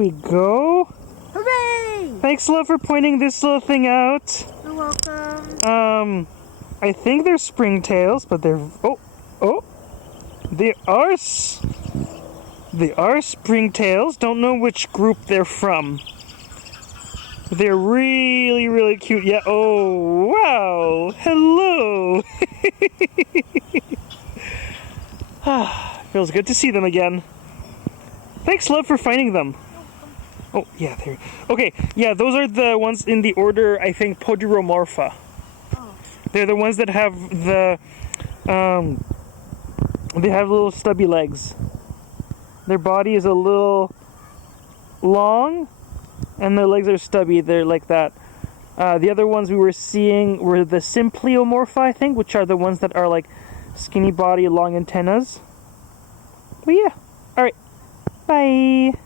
we go. Hooray! Thanks, love, for pointing this little thing out. You're welcome. I think they're springtails, but they're... Oh! They are springtails. Don't know which group they're from. They're really, really cute. Yeah, oh, wow. Hello. Feels good to see them again. Thanks, love, for finding them. Oh, yeah, there. Okay, yeah, those are the ones in the order, I think, Poduromorpha. Oh. They're the ones that have the, they have little stubby legs. Their body is a little long, and their legs are stubby. They're like that. The other ones we were seeing were the Sympleomorpha, I think, which are the ones that are like skinny body, long antennas. But yeah, alright. Bye!